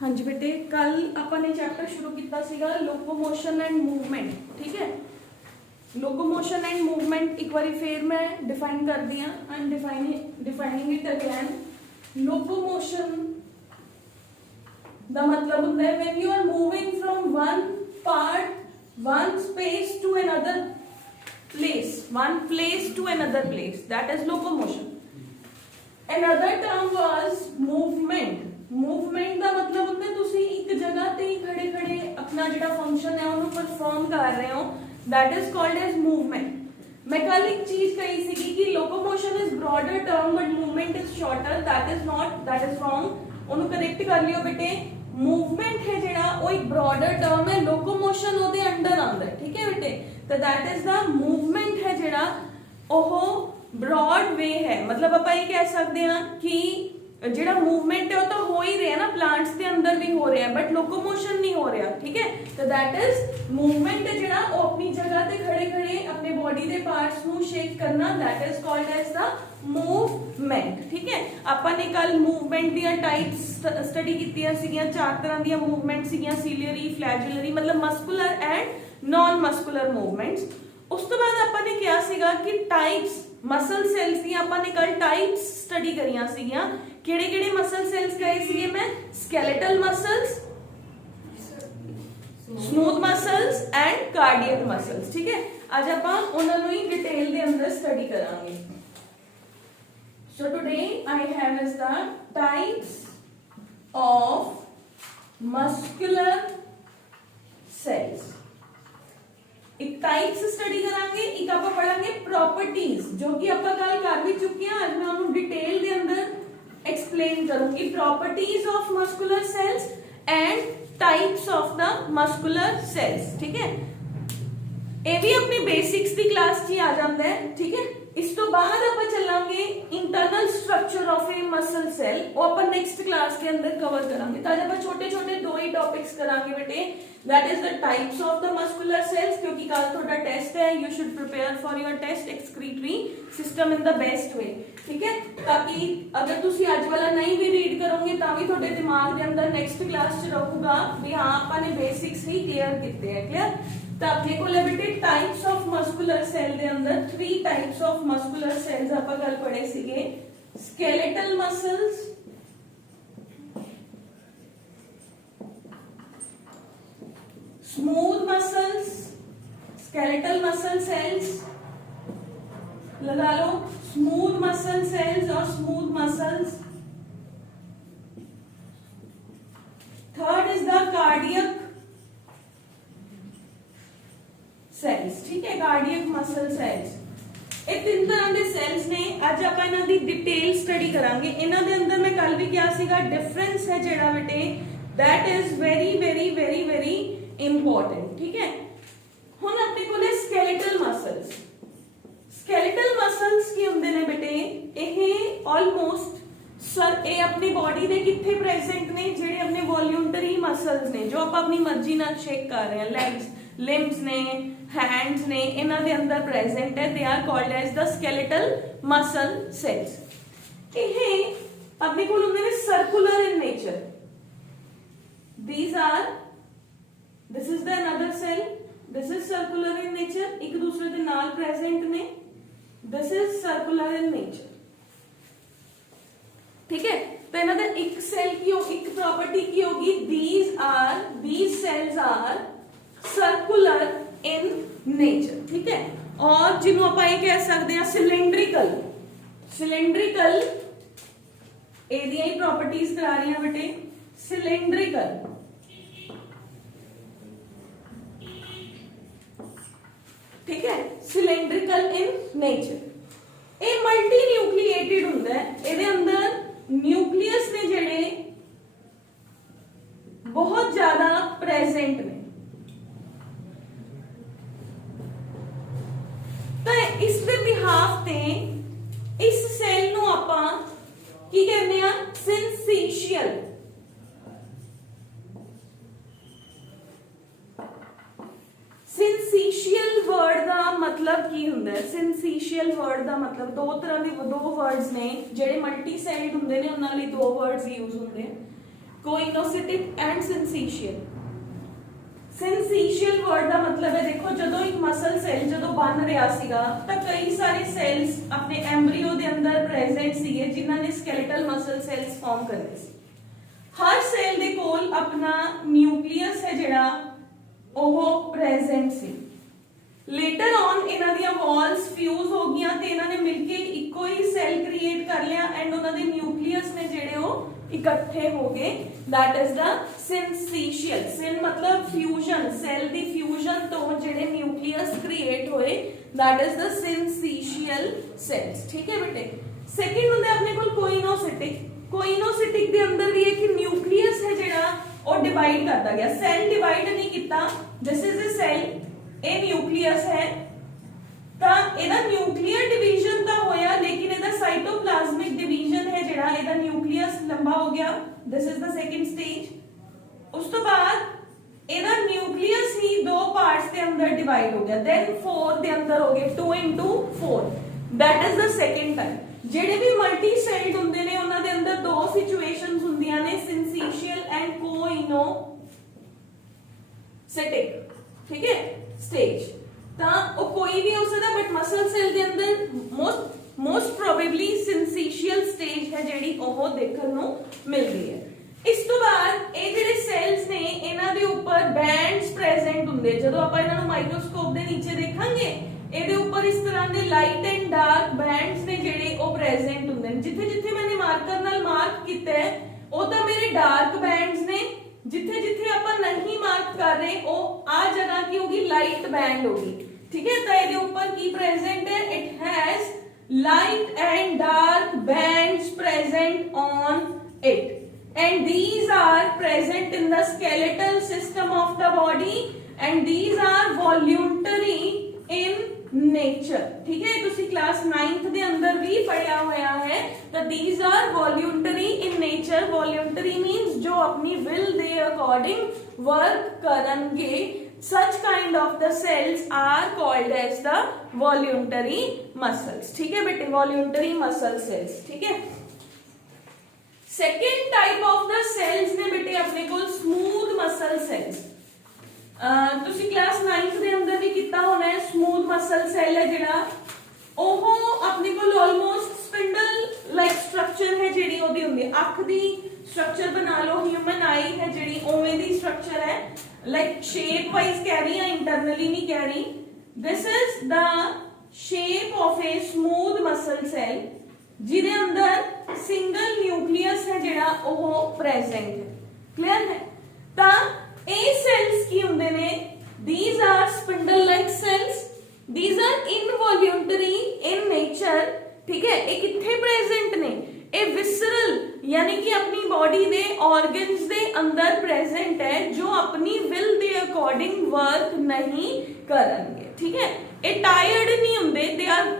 हाँ जी बेटे, कल अपन ने चैप्टर शुरू किया सीगा लोकोमोशन एंड मूवमेंट। ठीक है, लोकोमोशन एंड मूवमेंट एक बार फिर मैं डिफाइन कर दिया। I am defining it again. Locomotion दा मतलब होता है when you are moving from one part, one space to another place, one place to another place, that is locomotion. Another term was movement. Movement ਦਾ ਮਤਲਬ ਹੁੰਦਾ ਤੁਸੀਂ ਇੱਕ ਜਗ੍ਹਾ ਤੇ ਹੀ ਖੜੇ ਖੜੇ ਆਪਣਾ ਜਿਹੜਾ ਫੰਕਸ਼ਨ ਹੈ ਉਹਨੂੰ ਪਰਫਾਰਮ ਕਰ ਰਹੇ ਹੋ, that is called as movement. ਮੈਂ ਕੱਲ ਇੱਕ ਚੀਜ਼ ਕਹੀ ਸੀਗੀ ਕਿ locomotion is broader term but movement is shorter, that is not, that is wrong. ਉਹਨੂੰ ਕਰੈਕਟ ਕਰ ਲਿਓ ਬੇਟੇ। movement ਹੈ ਜਿਹੜਾ ਉਹ ਇੱਕ broader term ਹੈ, locomotion ਉਹਦੇ ਅੰਡਰ ਆਉਂਦਾ ਹੈ। ਠੀਕ ਹੈ ਬੇਟੇ, ਤਾਂ that is the movement ਹੈ ਜਿਹੜਾ ਉਹ ब्रॉड वे है। मतलब आप ये कह सकते हैं कि ਜਿਹੜਾ मूवमेंट है वो तो हो ही रहा है ना, प्लांट्स के अंदर भी हो रहा है बट लोकोमोशन नहीं हो रहा। ठीक है, तो दैट इज मूवमेंट है ਜਿਹੜਾ ਉਹ ਆਪਣੀ ਜਗ੍ਹਾ ਤੇ ਖੜੇ ਖੜੇ ਆਪਣੇ ਬੋਡੀ ਦੇ ਪਾਰਟਸ ਨੂੰ ਸ਼ੇਕ ਕਰਨਾ, that is called as the movement. ठीक है, ਆਪਾਂ ਨੇ ਕੱਲ मूवमेंट ਦੀਆਂ टाइप्स स्टडी ਕੀਤੀਆਂ ਸੀਗੀਆਂ। ਚਾਰ ਤਰ੍ਹਾਂ ਦੀਆਂ मूवमेंट ਸੀਗੀਆਂ, सीलियरी, फ्लैजुलरी, मतलब muscular and non muscular movements. ਉਸ ਤੋਂ ਬਾਅਦ ਆਪਾਂ ਨੇ ਕਿਹਾ ਸੀਗਾ ਕਿ टाइप्स मसल सेल्स दी ਆਪਾਂ ਨੇ ਕੱਲ टाइप्स स्टडी करियां ਸੀਗੀਆਂ। ਕਿਹੜੇ ਕਿਹੜੇ मसल सेल्स ਕਹੇ ਸੀਗੇ मैं? Skeletal muscles, smooth muscles and cardiac muscles. ठीक है, आज ਆਪਾਂ ਉਹਨਾਂ ਨੂੰ ਹੀ डिटेल ਦੇ ਅੰਦਰ स्टडी ਕਰਾਂਗੇ। So today I have is the types of muscular cells। एक टाइप्स स्टडी करांगे, एक ਆਪਾਂ पढ़ांगे प्रॉपर्टीज, जो कि ਆਪਾਂ ਕੱਲ ਕਰ ਵੀ ਚੁੱਕੇ ਹਾਂ। ਅੱਜ ਮੈਂ ਉਹਨੂੰ डिटेल ਦੇ ਅੰਦਰ एक्सप्लेन करूंगी। Properties of muscular cells and types of the muscular cells. ठीक है, ਇਹ ਵੀ ਆਪਣੀ बेसिक्स ਦੀ क्लास 'ਚ ਆ ਜਾਂਦਾ ਹੈ। ठीक है, ਇਸ ਤੋਂ ਬਾਅਦ ਆਪਾਂ ਚੱਲਾਂਗੇ internal structure of a muscle cell, ਉਹ ਆਪਾਂ नेक्स्ट क्लास के अंदर कवर करांगे। ਤਾਂ ਆਪਾਂ छोटे छोटे दो ही टॉपिक्स करांगे बेटे, that is the types of the muscular cells, क्योंकि कल ਤੁਹਾਡਾ टेस्ट है, you should prepare for your test excretory system in the best way. ठीक है, ताकि अगर ਤੁਸੀਂ ਅੱਜ ਵਾਲਾ ਨਹੀਂ ਵੀ ਰੀਡ ਕਰੋਗੇ ਤਾਂ ਵੀ ਤੁਹਾਡੇ ਦਿਮਾਗ ਦੇ ਅੰਦਰ नेक्स्ट क्लास 'ਚ ਰਹੂਗਾ ਵੀ ਹਾਂ ਆਪਾਂ ਨੇ बेसिक्स ही क्लियर ਕੀਤੇ ਹੈ। क्लियर, ਤਾਂ ਆਪਣੇ ਕੋਲ ਹੈ ਬੇਟੇ टाइप्स ऑफ मस्कुलर सेल ਦੇ ਅੰਦਰ 3 टाइप्स ऑफ मस्कुलर सेल्स ਆਪਾਂ ਕੱਲ ਪੜ੍ਹੇ ਸੀਗੇ। Skeletal muscles, smooth muscles, skeletal muscle cells लगा लो, स्मूथ मसल सेल्स और smooth muscles. Third is the cardiac cells. ठीक है, कार्डियक मसल सेल्स। ਇਹ ਤਿੰਨ ਤਰ੍ਹਾਂ ਦੇ ਸੈਲਸ ਨੇ। ਅੱਜ ਆਪਾਂ ਇਹਨਾਂ ਦੀ ਡਿਟੇਲ ਸਟੱਡੀ ਕਰਾਂਗੇ। ਇਹਨਾਂ ਦੇ ਅੰਦਰ ਮੈਂ ਕੱਲ ਵੀ ਕਿਹਾ ਸੀਗਾ ਡਿਫਰੈਂਸ ਹੈ ਜਿਹੜਾ ਬੇਟੇ, that is very very very very important। ठीक है, ਹੁਣ ਆਪਣੇ ਕੋਲੇ skeletal muscles। skeletal muscles ਕੀ ਹੁੰਦੇ ਨੇ ਬੇਟੇ? ਇਹ ਆਲਮੋਸਟ ਸਰ ਇਹ ਆਪਣੀ ਬਾਡੀ ਦੇ ਕਿੱਥੇ ਪ੍ਰੈਜ਼ੈਂਟ ਨੇ? ਜਿਹੜੇ ਆਪਣੇ ਵੋਲਿਊਂਟਰੀ ਮਸਲਸ ਨੇ ਜੋ ਆਪਾਂ ਆਪਣੀ ਮਰਜ਼ੀ ਨਾਲ ਸ਼ੇਕ ਕਰ ਰਹੇ ਹਾਂ, ਲੈਗਸ, लिम्स ने, हैंड्स ने, इन्हां दे अंदर प्रेजेंट है। They are called as the skeletal muscle cells. ये अपने कोल हुंदे ने circular in nature. These are, this is the another cell, this is circular in nature, एक दूसरे दे नाल प्रेजेंट ने, this is circular in nature। ठीक है, तो इन्हां दा एक सेल की एक प्रॉपर्टी की होगी, these cells are circular in nature. ठीक है, और जिन्हों आप ये कह सकते हैं सिलेंड्रिकल। सिलेंड्रिकल एदियां ही प्रॉपर्टीज करा रही हैं बेटे, सिलेंड्रिकल। ठीक है, सिलेंड्रिकल इन नेचर। ये मल्टी न्यूक्लिएटेड हुंदा है, इहदे अंदर न्यूक्लियस ने जेड़े बहुत ज्यादा प्रेजेंट ने। इस दे बिहाफ ते इस सेल नू आपां की कहने आ? सिंसीशियल। सिंसीशियल वर्ड दा मतलब की हुंदा है? सिंसीशियल वर्ड दा मतलब दो तरह के दो वर्ड्स ने जेड़े मल्टी सेल्ड हुंदे ने, उन्हां लई दो वर्ड्स यूज हुंदे। कोइनोसिटिक एंड सिंसीशियल। सिंसीशियल वर्ड का मतलब है, देखो जदों एक मसल सेल जदों बन रहा सीगा तो कई सारे सेल्स अपने एम्ब्रियो दे अंदर प्रेजेंट सीगे जिन्हां ने स्केलेटल मसल सेल्स फॉर्म करने सी। हर सेल दे कोल अपना न्यूक्लियस है जिहड़ा ओह प्रेजेंट सी। लेटर ऑन इन्हां दी वॉल्स फ्यूज हो गईयां ते इन्हां ने मिलके इक्को ही सेल क्रिएट कर लिया एंड उन्हां दे न्यूक्लियस ने जिहड़े ओह इकट्ठे हो गए। That is the syncytial. Syn मतलब फ्यूजन, सेल दी फ्यूजन तो जिहड़े न्यूक्लियस क्रिएट होए, that is the syncytial cells. ठीक है बेटे। सेकंड हुंदा अपने कोल कोइनोसिटिक। कोइनोसिटिक दे अंदर भी एक न्यूक्लियस है जिहड़ा और डिवाइड करता गया, सेल डिवाइड नहीं किया। This is a cell, a nucleus है ता एदा न्यूक्लियर डिवीजन ता होया लेकिन एदा साइटोप्लाज्मिक डिवीजन है जिहड़ा एदा न्यूक्लियस लंबा हो गया। This is the second stage. उस तो बाद एदा न्यूक्लियस ही दो पार्ट्स के अंदर डिवाइड हो गया, देन 4 दे अंदर हो गए 2 into 4। That is the second type. ਜਿਹੜੇ ਵੀ ਮਲਟੀ ਸੈਲਡ ਹੁੰਦੇ ਨੇ ਉਹਨਾਂ ਦੇ ਅੰਦਰ ਦੋ ਸਿਚੁਏਸ਼ਨਸ ਹੁੰਦੀਆਂ ਨੇ, ਸਿੰਸੀਸ਼ੀਅਲ ਐਂਡ ਕੋਇਨੋਸਿਟਿਕ। ਠੀਕ ਹੈ ਸਟੇਜ ਤਾਂ ਉਹ ਕੋਈ ਵੀ ਹੋ ਸਕਦਾ ਬਟ ਮਸਲ ਸੈਲ ਦੇ ਅੰਦਰ ਮੋਸਟ ਪ੍ਰੋਬੇਬਲੀ ਸਿੰਸੀਸ਼ੀਅਲ ਸਟੇਜ ਹੈ ਜਿਹੜੀ ਉਹ ਦੇਖਣ ਨੂੰ ਮਿਲਦੀ ਹੈ। ਇਸ ਤੋਂ ਬਾਅਦ ਇਹ ਜਿਹੜੇ ਸੈਲਸ ਨੇ ਇਹਨਾਂ ਦੇ ਉੱਪਰ ਬੈਂਡਸ ਪ੍ਰੈਜ਼ੈਂਟ ਹੁੰਦੇ। ਜਦੋਂ ਆਪਾਂ ਇਹਨਾਂ ਨੂੰ ਮਾਈਕਰੋਸਕੋਪ ਦੇ ਨੀਚੇ ਦੇਖਾਂਗੇ ਇਹਦੇ ਉੱਪਰ ਇਸ ਤਰ੍ਹਾਂ ਦੇ ਲਾਈਟ ਐਂਡ ਡਾਰਕ ਬੈਂਡਸ ਨੇ ਜਿਹੜੇ ਉਹ ਪ੍ਰੈਜ਼ੈਂਟ ਹੁੰਦੇ ਨੇ। ਜਿੱਥੇ ਜਿੱਥੇ ਮੈंने ਮਾਰਕਰ ਨਾਲ ਮਾਰਕ ਕੀਤਾ ਹੈ ਉਹ ਤਾਂ ਮੇਰੇ ਡਾਰਕ ਬੈਂਡਸ ਨੇ, ਜਿੱਥੇ ਜਿੱਥੇ ਆਪਾਂ ਨਹੀਂ ਮਾਰਕ ਕਰ ਰਹੇ ਉਹ ਆ ਜਗ੍ਹਾ ਕੀ ਹੋਗੀ, ਲਾਈਟ ਬੈਂਡ ਹੋਗੀ। ਠੀਕ ਹੈ ਤਾਂ ਇਹਦੇ ਉੱਪਰ ਕੀ ਪ੍ਰੈਜ਼ੈਂਟ ਹੈ, it has light and dark bands present on it and these are present in the skeletal system of the body and these are voluntary in nature। ठीक है तुसी क्लास 9th ਦੇ ਅੰਦਰ ਵੀ ਪੜਿਆ ਹੋਇਆ ਹੈ ਤਾਂ these are voluntary in nature। voluntary means ਜੋ ਆਪਣੀ will ਦੇ according work ਕਰਨਗੇ। such kind of the cells are called as the voluntary muscles। ठीक है बेटे, voluntary muscle cells। ठीक है। second type of the cells ने बेटे अपने को smooth muscle cells। ਤੁਸੀਂ क्लास 9th ਦੇ ਅੰਦਰ ਵੀ ਕੀਤਾ ਹੋਣਾ ਹੈ। smooth muscle cell ਹੈ ਜਿਹੜਾ ਉਹ ਆਪਣੇ ਕੋਲ almost spindle like structure ਹੈ ਜਿਹੜੀ ਉਹਦੀ ਹੁੰਦੀ ਹੈ। ਅੱਖ ਦੀ structure ਬਣਾ ਲਓ, human eye ਹੈ ਜਿਹੜੀ ਉਵੇਂ ਦੀ structure ਹੈ, like shape wise कह रही है, internally नहीं कह रही। this is the shape of a smooth muscle cell जिदे अंदर single nucleus है जिहड़ा ओह present है। clear है ता ए cells की हुंदे ने, these are spindle like cells, these are involuntary in nature। ठीक है ये किथे present ने, ए visceral यानी कि अपनी बॉडी दे ऑर्गन्स दे अंदर प्रेजेंट है जो अपनी विल दे अकॉर्डिंग वर्क नहीं करेंगे। ठीक है ये टायर्ड नहीं होंगे,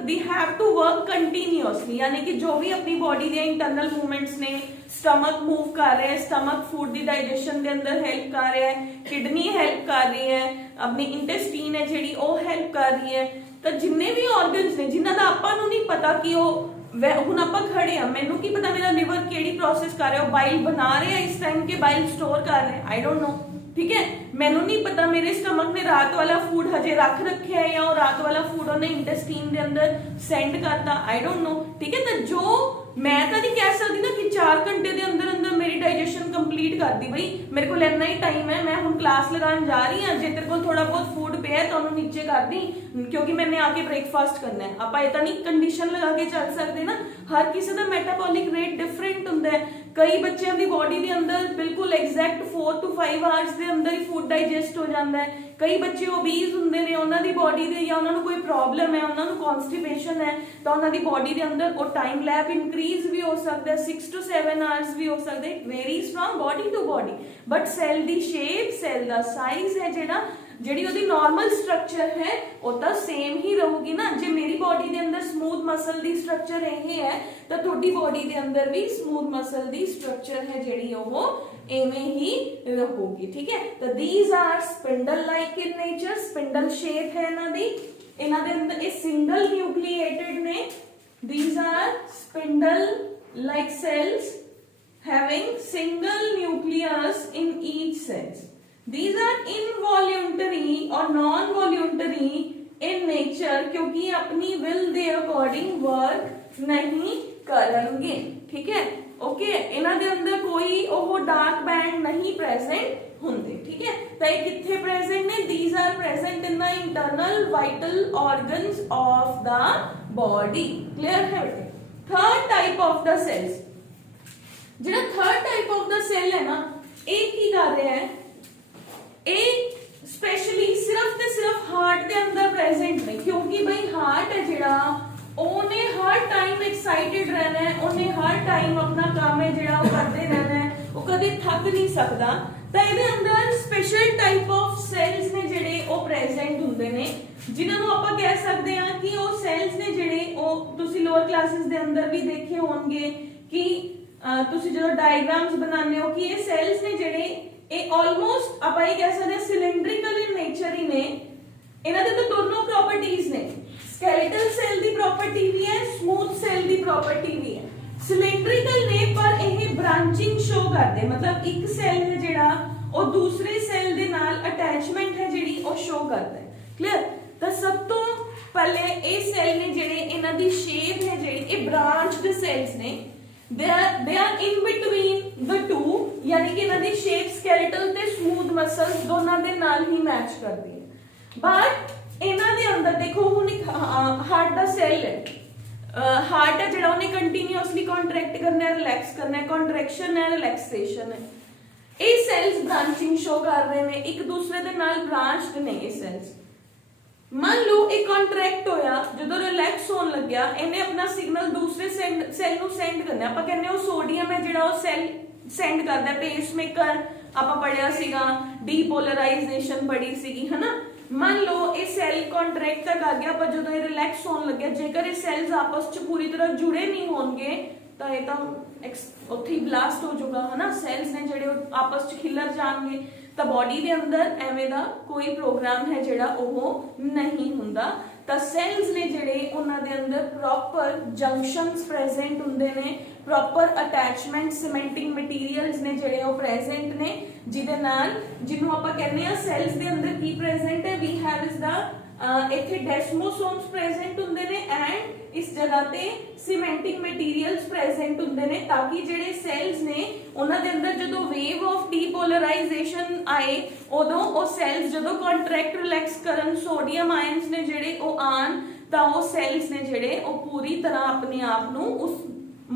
they have to work continuously यानी कि जो भी अपनी बॉडी दे इंटरनल मूवमेंट्स ने, स्टमक मूव कर रहे हैं, स्टमक फूड दी डाइजेशन के अंदर हेल्प कर रहा है, किडनी हेल्प कर रही है, अपनी इंटेस्टीन है जिहड़ी ਉਹ हेल्प कर रही है। तो जिन्ने भी ऑर्गन्स ने जिन्हां दा आपां नूं नहीं पता कि ਉਹ ਹੁਣ ਆਪਾਂ ਖੜੇ ਆ, ਮੈਨੂੰ ਕੀ ਪਤਾ ਮੇਰਾ ਲਿਵਰ ਕਿਹੜੀ ਪ੍ਰੋਸੈਸ ਕਰ ਰਿਹਾ, ਉਹ ਬਾਈਲ ਬਣਾ ਰਿਹਾ ਇਸ ਟਾਈਮ ਕੇ ਬਾਈਲ ਸਟੋਰ ਕਰ ਰਿਹਾ, ਆਈ ਡੋंट नो। ठीक है ਮੈਨੂੰ नहीं पता मेरे स्टमक ने रात वाला फूड हजे रख रखा है या वो रात वाला फूड उन्हें इंटेस्टीन के अंदर सेंड करता, आई डोंट नो। ठीक है तो जो मैं तो नहीं कह सकती ना कि 4 घंटे के अंदर अंदर मेरी डाइजेशन कंप्लीट कर दी, भाई मेरे को इतना ही टाइम है, मैं हुण क्लास लगाने जा रही हाँ, जे तेरे को थोड़ा बहुत फूड पे है तो उन्होंने नीचे कर दी क्योंकि मैंने आके ब्रेकफास्ट करना है। आप इतना नहीं कंडीशन लगा के चल सकते ना, हर किसी का मेटाबॉलिक रेट डिफरेंट होंदा है। कई बच्चों की बॉडी के अंदर बिल्कुल एग्जैक्ट 4 to 5 आवर्स के अंदर ही फूड डाइजेस्ट हो जाता है। कई बच्चे ओबीज होंदे ने, उन्हां दी बॉडी दे या उन्हां नूं कोई प्रॉब्लम है, उन्हां नूं कॉन्स्टिपेशन है तो उन्हां दी बॉडी दे अंदर वो टाइम लैप इंक्रीज भी हो सकता है, 6 to 7 आवर्स भी हो सकता है। It varies from body to body but cell दी शेप, सैल दा साइज है जिहड़ा ਜਿਹੜੀ ਉਹਦੀ ਨਾਰਮਲ ਸਟਰਕਚਰ ਹੈ ਉਹ ਤਾਂ ਸੇਮ ਹੀ ਰਹੂਗੀ ਨਾ। ਜੇ ਮੇਰੀ ਬੋਡੀ ਦੇ ਅੰਦਰ ਸਮੂਥ ਮਸਲ ਦੀ ਸਟਰਕਚਰ ਇਹ ਹੈ ਤਾਂ ਤੁਹਾਡੀ ਬੋਡੀ ਦੇ ਅੰਦਰ ਵੀ ਸਮੂਥ ਮਸਲ ਦੀ ਸਟਰਕਚਰ ਹੈ ਜਿਹੜੀ ਉਹ ਐਵੇਂ ਹੀ ਰਹੂਗੀ। ਠੀਕ ਹੈ ਤਾਂ these are spindle like in nature, spindle shape ਹੈ ਇਹਨਾਂ ਦੀ, ਇਹਨਾਂ ਦੇ ਅੰਦਰ ਇਹ ਸਿੰਗਲ ਨਿਊਕਲੀਏਟਡ ਨੇ। these are spindle like cells having single nucleus in each cells. These are involuntary or non-voluntary in nature क्योंकि अपनी will ਦੇ according work नहीं करनगे, ठीक है। ओके, इन्हां दे अंदर कोई ਉਹ dark band नहीं present ਹੁੰਦੇ, ठीक है। तो ये कित्थे present ने? These are present in the internal vital organs of the body. Clear है बेटे? Third type of the cells, ਜਿਹੜਾ third type of the cell है ना, ਇਹ ਕੀ ਕਰ ਰਿਹਾ ਹੈ? ਇਹ स्पेशली सिर्फ ते सिर्फ हार्ट के अंदर प्रेजेंट ने, क्योंकि भाई हार्ट है जिहड़ा ओने हर टाइम एक्साइटेड रहना है, ओने हर टाइम अपना काम है जिहड़ा वो करते रहना है, वो कदे थक नहीं सकता। तो ਇਹਦੇ अंदर स्पेशल टाइप ऑफ सेल्स ने ਜਿਹੜੇ ਉਹ प्रेजेंट ਹੁੰਦੇ ਨੇ, ਜਿਨ੍ਹਾਂ ਨੂੰ ਆਪਾਂ ਕਹਿ ਸਕਦੇ ਹਾਂ ਕਿ ਉਹ ਸੈਲਸ ਨੇ ਜਿਹੜੇ ਉਹ ਤੁਸੀਂ ਲੋਅਰ ਕਲਾਸਿਸ ਦੇ ਅੰਦਰ ਵੀ ਦੇਖੇ ਹੋਣਗੇ ਕਿ ਤੁਸੀਂ ਜਦੋਂ ਡਾਇਗਰਾਮਸ ਬਣਾਉਂਦੇ ਹੋ ਕਿ ਇਹ ਸੈਲਸ ਨੇ ਜਿਹੜੇ ਇਹ ਆਲਮੋਸਟ ਆਪਾਂ ਇਹ ਕਹਿ ਸਕਦੇ ਹਾਂ ਸਿਲਿੰਡਰਿਕਲ ਇਨ ਨੇਚਰ ਹੀ ਨੇ। ਇਹਨਾਂ ਦੇ ਤਾਂ ਦੋਨੋਂ ਪ੍ਰੋਪਰਟੀਜ਼ ਨੇ, ਸਕੈਲੇਟਲ ਸੈਲ ਦੀ ਪ੍ਰੋਪਰਟੀ ਵੀ ਹੈ, ਸਮੂਥ ਸੈਲ ਦੀ ਪ੍ਰੋਪਰਟੀ ਵੀ ਹੈ। ਸਿਲਿੰਡਰਿਕਲ ਨੇ ਪਰ ਇਹ ਬ੍ਰਾਂਚਿੰਗ ਸ਼ੋ ਕਰਦੇ, मतलब ਇੱਕ ਸੈਲ ਹੈ ਜਿਹੜਾ ਉਹ ਦੂਸਰੇ ਸੈਲ ਦੇ ਨਾਲ ਅਟੈਚਮੈਂਟ ਹੈ ਜਿਹੜੀ ਉਹ ਸ਼ੋ ਕਰਦਾ ਹੈ। ਕਲੀਅਰ? ਤਾਂ ਸਭ ਤੋਂ ਪਹਿਲੇ ਇਹ ਸੈਲ ਨੇ ਜਿਹੜੇ ਇਹਨਾਂ ਦੀ ਸ਼ੇਪ ਹੈ ਜਿਹੜੀ ਇਹ ਬ੍ਰਾਂਚਡ ਸੈਲਸ ਨੇ, they are in between the two, यानी कि इन्हां दी शेप स्केलेटल ते स्मूथ मसल्स दोनों दे नाल ही मैच करदी है। बट इन्हां दे अंदर देखो हुण हार्ट दा सेल है, हार्ट है जिहड़ा उन्हें कंटीन्यूअसली कॉन्ट्रैक्ट करना है, रिलैक्स करना है, कॉन्ट्रैक्शन है, रिलैक्सेशन है। ये सेल्स ब्रांचिंग शो कर रहे हैं, एक दूसरे दे नाल ब्रांच्ड ने ये सेल्स। मान लो एक कॉन्ट्रैक्ट होया, जो रिलैक्स होने लग गया, इन्हें अपना सिग्नल दूसरे सेल ਨੂੰ सेंड करना। ਆਪਾਂ ਕਹਿੰਦੇ ਉਹ ਸੋਡੀਅਮ ਹੈ ਜਿਹੜਾ ਉਹ ਸੈਲ सेंड करदा है, पेसमेकर ਆਪਾਂ ਪੜਿਆ ਸੀਗਾ, ਡੀਪੋਲਰਾਈਜੇਸ਼ਨ ਪੜੀ ਸੀਗੀ, है ना। मान लो ये सेल कॉन्ट्रैक्ट तक आ गया, पर जो ये रिलैक्स होने लग गया, जेकर ये सेल्स आपस च पूरी तरह जुड़े नहीं होंगे तो ये तो ਉੱਥੇ ਹੀ ਬਲਾਸਟ ਹੋ ਜਾਊਗਾ, है ना। ਸੈਲਸ ਨੇ ਜਿਹੜੇ ਆਪਸ ਚ ਖਿਲਰ ਜਾਣਗੇ, ਤਾਂ ਬੋਡੀ ਦੇ ਅੰਦਰ ਐਵੇਂ ਦਾ ਕੋਈ ਪ੍ਰੋਗਰਾਮ ਹੈ ਜਿਹੜਾ ਉਹ ਨਹੀਂ ਹੁੰਦਾ। ਤਾਂ ਸੈਲਸ ਨੇ ਜਿਹੜੇ ਉਹਨਾਂ ਦੇ ਅੰਦਰ ਪ੍ਰੋਪਰ ਜੰਕਸ਼ਨਸ ਪ੍ਰੈਜ਼ੈਂਟ ਹੁੰਦੇ ਨੇ, ਪ੍ਰੋਪਰ ਅਟੈਚਮੈਂਟ ਸੀਮੈਂਟਿੰਗ ਮਟੀਰੀਅਲਸ ਨੇ ਜਿਹੜੇ ਉਹ ਪ੍ਰੈਜ਼ੈਂਟ ਨੇ, ਜਿਹਦੇ ਨਾਲ ਜਿਹਨੂੰ ਆਪਾਂ ਕਹਿੰਦੇ ਆ ਸੈਲਸ ਦੇ ਅੰਦਰ ਕੀ ਪ੍ਰੈਜ਼ੈਂਟ ਹੈ, ਵੀ ਹੈਵ ਇਜ਼ ਦਾ ਇੱਥੇ ਡੈਸਮੋਸੋਮਸ ਪ੍ਰੈਜ਼ੈਂਟ ਹੁੰਦੇ ਨੇ ਐਂਡ ਇਸ ਜਗ੍ਹਾ ਤੇ ਸੀਮੈਂਟਿੰਗ ਮਟੀਰੀਅਲਸ ਪ੍ਰੈਜ਼ੈਂਟ ਹੁੰਦੇ ਨੇ, ਤਾਂ ਕਿ ਜਿਹੜੇ ਸੈਲਸ ਨੇ ਉਹਨਾਂ ਦੇ ਅੰਦਰ ਜਦੋਂ ਵੇਵ ਆਫ ਡੀਪੋਲਰਾਈਜੇਸ਼ਨ ਆਏ ਉਦੋਂ ਉਹ ਸੈਲਸ ਜਦੋਂ ਕੰਟਰੈਕਟ ਰਿਲੈਕਸ ਕਰਨ, ਸੋਡੀਅਮ ਆਇਨਸ ਨੇ ਜਿਹੜੇ ਉਹ ਆਣ, ਤਾਂ ਉਹ ਸੈਲਸ ਨੇ ਜਿਹੜੇ ਉਹ ਪੂਰੀ ਤਰ੍ਹਾਂ ਆਪਣੇ ਆਪ ਨੂੰ ਉਸ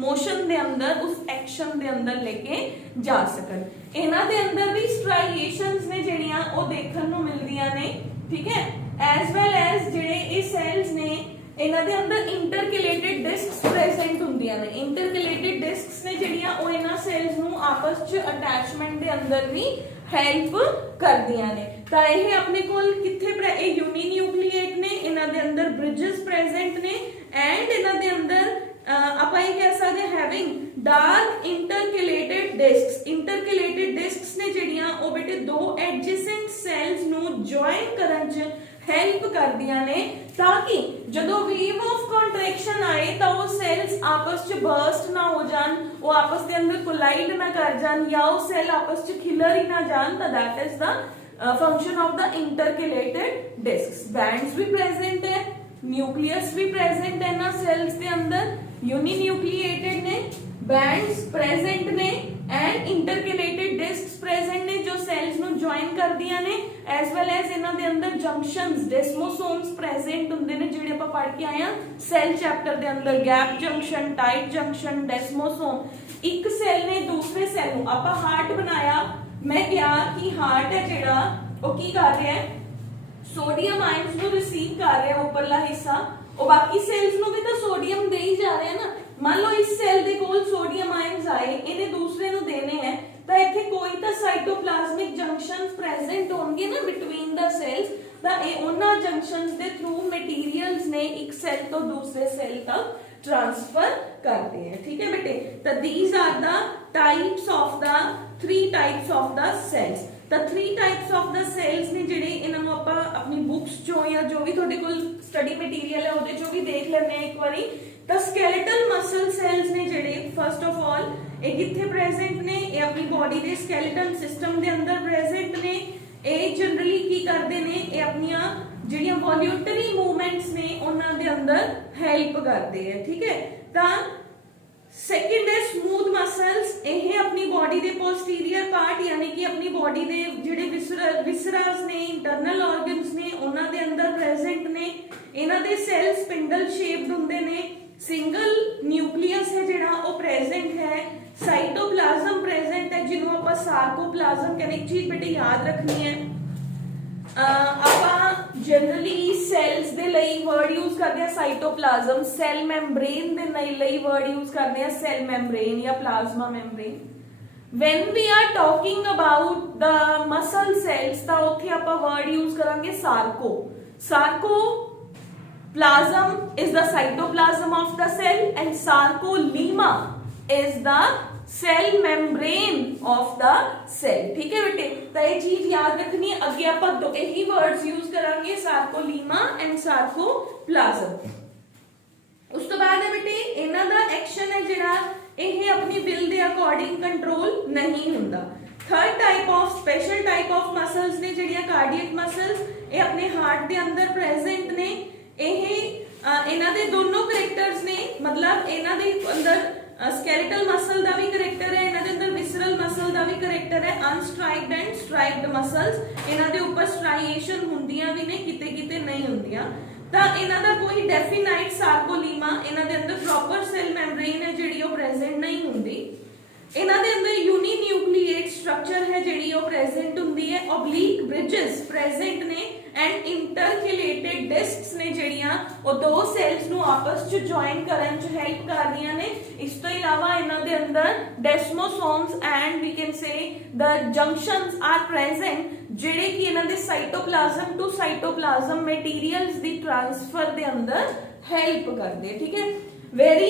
मोशन दे अंदर, उस एक्शन दे अंदर लेके जा सकन। इन्हां दे अंदर भी स्ट्राइएशंस ने जेड़ियां ओ देखण नूं मिलदियां ने, ठीक है। एज वेल एज जेड़े ये सेल्स ने इन्हां दे अंदर इंटरकैलेटेड डिस्क्स प्रेजेंट हुंदियां ने। इंटरकैलेटेड डिस्क्स ने जेड़ियां ओ इन्हां सेल्स नूं आपस च अटैचमेंट दे अंदर भी हेल्प करदियां ने। तां इह अपने कोल कित्थे यूनिन्यूक्लिएट ने, इन्हां दे अंदर ब्रिजेस प्रेजेंट ने एंड इन्हां दे अंदर ਆਪਾਂ ਇਹ ਕਹਿ ਸਕਦੇ ਹੈਵਿੰਗ ਡਾਰਕ ਇੰਟਰਕੈਲੇਟਡ ਡਿਸਕਸ। ਇੰਟਰਕੈਲੇਟਡ ਡਿਸਕਸ ਨੇ ਜਿਹੜੀਆਂ ਉਹ ਬੇਟੇ ਦੋ ਐਡਜੈਸੈਂਟ ਸੈਲਸ ਨੂੰ ਜੁਆਇਨ ਕਰਨ 'ਚ ਹੈਲਪ ਕਰਦੀਆਂ ਨੇ, ਤਾਂ ਕਿ ਜਦੋਂ ਵੇਵ ਆਫ ਕੰਟਰੈਕਸ਼ਨ ਆਏ ਤਾਂ ਉਹ ਸੈਲਸ ਆਪਸ 'ਚ ਬਰਸਟ ਨਾ ਹੋ ਜਾਣ, ਉਹ ਆਪਸ ਦੇ ਅੰਦਰ ਕੋਲਾਈਡ ਨਾ ਕਰ ਜਾਣ, ਜਾਂ ਉਹ ਸੈਲ ਆਪਸ 'ਚ ਖਿਲਰ ਹੀ ਨਾ ਜਾਣ। ਤਾਂ that is the function of the intercalated discs. Bands ਵੀ ਪ੍ਰੈਜ਼ੈਂਟ ਹੈ, न्यूक्लियस भी प्रेजेंट है ना सेल्स के अंदर, यूनिन्यूक्लिएटेड ने, बैंड्स प्रेजेंट ने एंड इंटरकैलेटेड डिस्क्स प्रेजेंट ने जो सेल्स नु ज्वाइन कर दिया ने, एज वेल एज इन्हां दे अंदर जंक्शंस डेस्मोसोम्स प्रेजेंट हुंदे ने जिहड़े ਆਪਾਂ पढ़ के आए हैं सेल चैप्टर दे अंदर। Gap junction, tight junction, desmosome. एक सेल ने दूसरे सेल नु ਆਪਾਂ हार्ट बनाया, मैं क्या कि हार्ट है जिहड़ा ਉਹ ਕੀ ਕਰ ਰਿਹਾ है, सोडियम आयंस ਨੂੰ रिसीव कर रहा है उपरला हिस्सा, और बाकी सेल्स ਨੂੰ भी तो सोडियम दे ही जा रहे हैं ना। मान लो इस सेल ਦੇ ਕੋਲ सोडियम आयंस आए, ਇਹਨੇ दूसरे ਨੂੰ देने हैं, ਤਾਂ ਇੱਥੇ ਕੋਈ ਤਾਂ ਸਾਈਟੋਪਲਾਜ਼ਮਿਕ ਜੰਕਸ਼ਨਸ ਪ੍ਰੈਜ਼ੈਂਟ ਹੋਣਗੇ ਨਾ ਬਿਟਵੀਨ ਦਾ ਸੈਲਸ, ਤਾਂ ਇਹ ਉਹਨਾਂ ਜੰਕਸ਼ਨਸ ਦੇ ਥਰੂ ਮਟੀਰੀਅਲਸ ਨੇ ਇੱਕ ਸੈਲ ਤੋਂ ਦੂਸਰੇ ਸੈਲ ਤੱਕ ट्रांसफर करते हैं, ठीक है बेटे। तो these are the types of the 3 types of the cells. ਤਾਂ 3 टाइप्स ऑफ द सेल्स ने ਜਿਹੜੇ ਇਹਨਾਂ ਨੂੰ ਆਪਾਂ ਆਪਣੀ ਬੁక్స్ ਚੋਂ ਜਾਂ ਜੋ ਵੀ ਤੁਹਾਡੇ ਕੋਲ ਸਟੱਡੀ ਮਟੀਰੀਅਲ ਹੈ ਉਹਦੇ ਚੋਂ ਵੀ ਦੇਖ ਲੈਣੇ ਆ ਇੱਕ ਵਾਰੀ। ਤਾਂ ਸਕੈਲੇਟਲ ਮਸਲ ਸੈਲਸ ਨੇ ਜਿਹੜੇ ਫਸਟ ਆਫ ਆਲ ਇਹ ਕਿੱਥੇ ਪ੍ਰੈਜ਼ੈਂਟ ਨੇ, ਇਹ ਆਪਣੀ ਬਾਡੀ ਦੇ ਸਕੈਲੇਟਲ ਸਿਸਟਮ ਦੇ ਅੰਦਰ ਪ੍ਰੈਜ਼ੈਂਟ ਨੇ। ਇਹ ਜਨਰਲੀ ਕੀ ਕਰਦੇ ਨੇ, ਇਹ ਆਪਣੀਆਂ ਜਿਹੜੀਆਂ ਵੋਲਿਊਟਰੀ ਮੂਵਮੈਂਟਸ ਨੇ ਉਹਨਾਂ ਦੇ ਅੰਦਰ ਹੈਲਪ ਕਰਦੇ ਆ, ਠੀਕ ਹੈ। ਤਾਂ सेकेंड है स्मूथ मसल्स, ਇਹ ਆਪਣੀ ਬਾਡੀ ਦੇ ਪੋਸਟੀਰੀਅਰ ਪਾਰਟ ਯਾਨੀ ਕਿ ਆਪਣੀ ਬਾਡੀ ਦੇ ਜਿਹੜੇ ਵਿਸਰਾਸ ਨੇ, ਇੰਟਰਨਲ ਆਰਗਨਸ ਨੇ ਉਹਨਾਂ ਦੇ ਅੰਦਰ ਪ੍ਰੈਜ਼ੈਂਟ ਨੇ। ਇਹਨਾਂ ਦੇ ਸੈਲ ਸਪਿੰਡਲ ਸ਼ੇਪਡ ਹੁੰਦੇ ਨੇ। ਸਿੰਗਲ ਨਿਊਕਲੀਅਸ ਹੈ ਜਿਹੜਾ ਉਹ ਪ੍ਰੈਜ਼ੈਂਟ ਹੈ। ਸਾਈਟੋਪਲਾਜ਼ਮ ਪ੍ਰੈਜ਼ੈਂਟ ਹੈ ਜਿਹਨੂੰ ਆਪਾਂ ਸਾਰਕੋਪਲਾਜ਼ਮ ਕਹਿੰਦੇ। ਇੱਕ ਚੀਜ਼ ਬੇਟੇ ਯਾਦ ਰੱਖਣੀ ਹੈ, ਆਪਾਂ ਜਨਰਲੀ ਸੈਲਸ ਦੇ ਲਈ ਵਰਡ ਯੂਜ਼ ਕਰਦੇ ਆ ਸਾਈਟੋਪਲਾਜ਼ਮ, ਸੈਲ ਮੈਂਬ੍ਰੇਨ ਦੇ ਲਈ ਵਰਡ ਯੂਜ਼ ਕਰਦੇ ਆ ਸੈਲ ਮੈਂਬ੍ਰੇਨ ਜਾਂ plasma membrane. when we are talking about the muscle cells ਤਾਂ ਉੱਥੇ ਆਪਾਂ ਵਰਡ ਯੂਜ਼ ਕਰਾਂਗੇ ਸਾਰਕੋ। sarcoplasm is the cytoplasm of the cell and sarcolemma is the cell membrane of the cell, ठीक है बेटे। तो ये चीज याद रखनी है। अगे आप यही वर्ड्स यूज करांगे सार्कोलीमा एंड सार्कोप्लाज्म। उस तो बाद है बेटे इन्हां दा एक्शन है जिहड़ा ਇਹ अपनी विल दे अकॉर्डिंग कंट्रोल नहीं हुंदा। Third type of special type of muscles ने जिहड़ियां कार्डियक मसल्स, ये अपने हार्ट दे अंदर प्रेजेंट ने। इन्हां दे दोनों करैक्टर्स ने, मतलब इन्हां दे अंदर स्केलेटल मसल दा भी करैक्टर है, इन्हां दे अंदर विसरल मसल दा भी करैक्टर है। अनस्ट्राइक्ड एंड स्ट्राइक्ड मसल्स, इन्हां दे ऊपर स्ट्राइएशन हुंदियां भी ने, किते-किते नहीं हुंदियां। ਤਾਂ ਇਹਨਾਂ ਦਾ ਕੋਈ ਡੈਫੀਨਾਈਟ ਸਾਰਕੋਲੀਮਾ, ਇਹਨਾਂ ਦੇ ਅੰਦਰ ਪ੍ਰੋਪਰ ਸੈਲ ਮੈਂਬ੍ਰੇਨ ਹੈ ਜਿਹੜੀ ਉਹ ਪ੍ਰੈਜ਼ੈਂਟ ਨਹੀਂ ਹੁੰਦੀ। ਇਹਨਾਂ ਦੇ ਅੰਦਰ ਯੂਨੀਨਿਊਕਲੀਏਟ ਸਟਰਕਚਰ ਹੈ ਜਿਹੜੀ ਉਹ ਪ੍ਰੈਜ਼ੈਂਟ ਹੁੰਦੀ ਹੈ। ਓਬਲੀਕ ਬ੍ਰਿਜਸ ਪ੍ਰੈਜ਼ੈਂਟ ਨੇ ਐਂਡ ਇੰਟਰਕੈਲੇਟਡ ਡਿਸਕਸ ਨੇ ਜਿਹੜੀਆਂ ਉਹ ਦੋ ਸੈਲਸ ਨੂੰ ਆਪਸ ਚ ਜੁਆਇਨ ਕਰਨ ਚ ਹੈਲਪ ਕਰਦੀਆਂ ਨੇ। ਇਸ ਤੋਂ ਇਲਾਵਾ ਇਹਨਾਂ ਦੇ ਅੰਦਰ desmosomes and we can say the junctions are present ਜਿਹੜੇ ਕਿ ਇਹਨਾਂ ਦੇ ਸਾਈਟੋਪਲਾਜ਼ਮ ਟੂ ਸਾਈਟੋਪਲਾਜ਼ਮ ਮਟੀਰੀਅਲਸ ਦੀ ट्रांसफर ਦੇ ਅੰਦਰ ਹੈਲਪ ਕਰਦੇ, ਠੀਕ ਹੈ। वेरी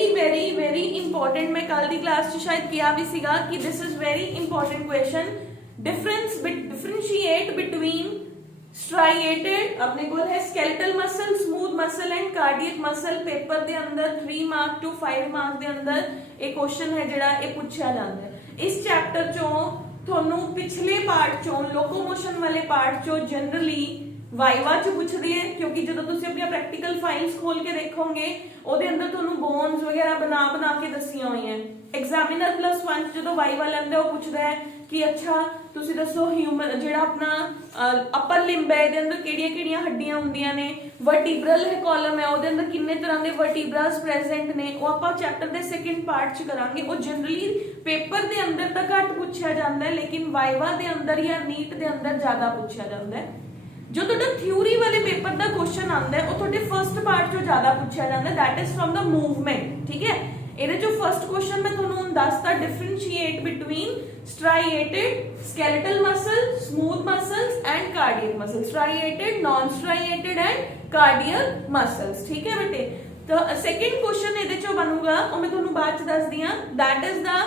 इंपॉर्टेंट, मैं कल की क्लास च शायद किया भी सीगा कि this is very important question. Differentiate between striated अपने को है skeletal muscle, smooth muscle and cardiac muscle. Paper दे अंदर 3 मार्क टू 5 मार्क दे अंदर एक क्वेश्चन है जिहड़ा ये पूछा जाता है। इस चैप्टर चों ਤੁਹਾਨੂੰ पिछले पार्ट चों लोकोमोशन वाले पार्ट चों जनरली वाइवा च पूछदी है, क्योंकि ਜਦੋਂ ਤੁਸੀਂ ਆਪਣੀ ਪ੍ਰੈਕਟੀਕਲ ਫਾਈਲਸ ਖੋਲ ਕੇ ਦੇਖੋਗੇ ਉਹਦੇ ਅੰਦਰ ਤੁਹਾਨੂੰ ਬੋਨਸ ਵਗੈਰਾ ਬਣਾ ਕੇ ਦੱਸੀਆਂ ਹੋਈਆਂ। ਐਗਜ਼ਾਮੀਨਰ +1 ਜਦੋਂ ਵਾਈਵਾ ਲੈਂਦਾ ਉਹ ਪੁੱਛਦਾ ਹੈ ਕਿ ਅੱਛਾ ਤੁਸੀਂ ਦੱਸੋ ਹਿਊਮਨ ਜਿਹੜਾ ਆਪਣਾ ਅਪਰ ਲਿੰਬ ਹੈ ਇਹਦੇ ਅੰਦਰ ਕਿਹੜੀਆਂ ਹੱਡੀਆਂ ਹੁੰਦੀਆਂ ਨੇ, ਵਰਟੀਬਰਲ ਹੈ ਕਾਲਮ ਹੈ ਉਹਦੇ ਅੰਦਰ ਕਿੰਨੇ ਤਰ੍ਹਾਂ ਦੇ ਵਰਟੀਬਰਾਸ ਪ੍ਰੈਜ਼ੈਂਟ ਨੇ, ਉਹ ਆਪਾਂ ਚੈਪਟਰ ਦੇ ਸੈਕੰਡ ਪਾਰਟ ਚ ਕਰਾਂਗੇ। ਉਹ ਜਨਰਲੀ ਪੇਪਰ ਦੇ ਅੰਦਰ ਤਾਂ ਘੱਟ ਪੁੱਛਿਆ ਜਾਂਦਾ ਹੈ, ਲੇਕਿਨ ਵਾਈਵਾ ਦੇ ਅੰਦਰ ਜਾਂ ਨੀਟ ਦੇ ਅੰਦਰ ਜ਼ਿਆਦਾ ਪੁੱਛਿਆ ਜਾਂਦਾ ਹੈ। जो ਤੁਹਾਡਾ ਥਿਊਰੀ ਵਾਲੇ ਪੇਪਰ ਦਾ ਕੁਐਸਚਨ ਆਉਂਦਾ ਹੈ ਉਹ ਤੁਹਾਡੇ ਫਰਸਟ ਪਾਰਟ ਚੋਂ ਜ਼ਿਆਦਾ ਪੁੱਛਿਆ ਜਾਂਦਾ ਹੈ, that is firm the movement, ਠੀਕ ਹੈ। ਇਹਦੇ ਚੋਂ ਫਰਸਟ ਕੁਐਸਚਨ ਮੈਂ ਤੁਹਾਨੂੰ ਦੱਸਤਾ, differentiate between striated skeletal muscle, smooth muscles and cardiac muscles, striated, non-striated and cardiac muscles, ठीक है बेटे। तो सेकंड क्वेश्चन ਇਹਦੇ ਚੋਂ ਬਣੂਗਾ ਉਹ ਮੈਂ ਤੁਹਾਨੂੰ ਬਾਅਦ ਚ ਦੱਸਦੀ ਹਾਂ, that is the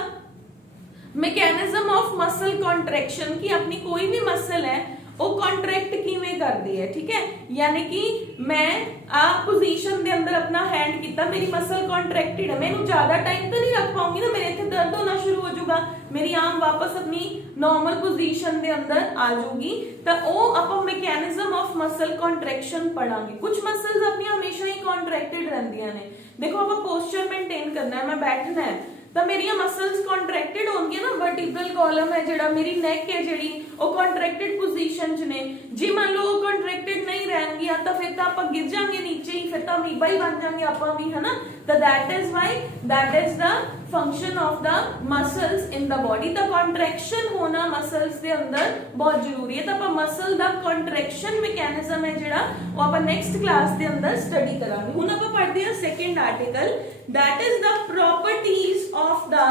mechanism of muscle contraction कि अपनी कोई भी मसल है ਉਹ ਕੰਟਰੈਕਟ ਕਿਵੇਂ ਕਰਦੀ ਹੈ, ਠੀਕ ਹੈ। ਯਾਨੀ ਕਿ ਮੈਂ ਆ ਪੋਜੀਸ਼ਨ ਦੇ ਅੰਦਰ ਆਪਣਾ ਹੈਂਡ ਕੀਤਾ, ਮੇਰੀ ਮਸਲ ਕੰਟਰੈਕਟਡ ਹੈ, ਮੈਨੂੰ ਜ਼ਿਆਦਾ ਟਾਈਮ ਤਾਂ ਨਹੀਂ ਰੱਖ ਪਾਉਂਗੀ ਨਾ, ਮੇਰੇ ਇੱਥੇ ਦਰਦ ਹੋਣਾ ਸ਼ੁਰੂ ਹੋ ਜਾਊਗਾ, ਮੇਰੀ ਆਰਮ ਵਾਪਸ ਆਪਣੀ ਨਾਰਮਲ ਪੋਜੀਸ਼ਨ ਦੇ ਅੰਦਰ ਆ ਜਾਊਗੀ। ਤਾਂ ਉਹ ਆਪਾਂ ਮੈਕੈਨਿਜ਼ਮ ਆਫ ਮਸਲ ਕੰਟਰੈਕਸ਼ਨ ਪੜਾਂਗੇ। ਕੁਝ ਮਸਲਸ ਆਪਣੀਆਂ ਹਮੇਸ਼ਾ ਹੀ ਕੰਟਰੈਕਟਡ ਰਹਿੰਦੀਆਂ ਨੇ। ਦੇਖੋ ਆਪਾਂ ਪੋਸਚਰ ਮੇਨਟੇਨ ਕਰਨਾ ਹੈ, ਮੈਂ ਬੈਠਣਾ ਹੈ ਤਾਂ ਮੇਰੀਆਂ ਮਸਲਸ ਕੰਟਰੈਕਟਡ ਹੋਣਗੀਆਂ ਨਾ। ਵਰਟੀਬਰਲ ਕਾਲਮ ਹੈ ਜਿਹੜਾ, ਮੇਰੀ ਨੈਕ ਹੈ ਜਿਹੜੀ ਉਹ ਕੰਟਰੈਕਟਡ ਪੋਜੀਸ਼ਨ 'ਚ ਨੇ। ਜੇ ਮੰਨ ਲਓ ਉਹ ਕੰਟਰੈਕਟਡ ਨਹੀਂ ਰਹਿਣਗੀਆਂ ਤਾਂ ਫਿਰ ਤਾਂ ਆਪਾਂ ਗਿਰ ਜਾਾਂਗੇ ਨੀਚੇ ਹੀ, ਫਿਰ ਤਾਂ ਅਮੀਬਾ ਹੀ ਬਣ ਜਾਾਂਗੇ ਆਪਾਂ ਵੀ, ਹੈ ਨਾ। ਤਾਂ that is the function of the muscles in the body। ਤਾਂ ਕੰਟਰੈਕਸ਼ਨ ਹੋਣਾ ਮਸਲਸ ਦੇ ਅੰਦਰ ਬਹੁਤ ਜ਼ਰੂਰੀ ਹੈ। ਤਾਂ ਆਪਾਂ ਮਸਲ ਦਾ ਕੰਟਰੈਕਸ਼ਨ ਮੈਕੈਨਿਜ਼ਮ ਹੈ ਜਿਹੜਾ ਉਹ ਆਪਾਂ ਨੈਕਸਟ ਕਲਾਸ ਦੇ ਅੰਦਰ ਸਟੱਡੀ ਕਰਾਂਗੇ। ਹੁਣ ਆਪਾਂ ਪੜ੍ਹਦੇ ਹਾਂ second article, that is the properties of the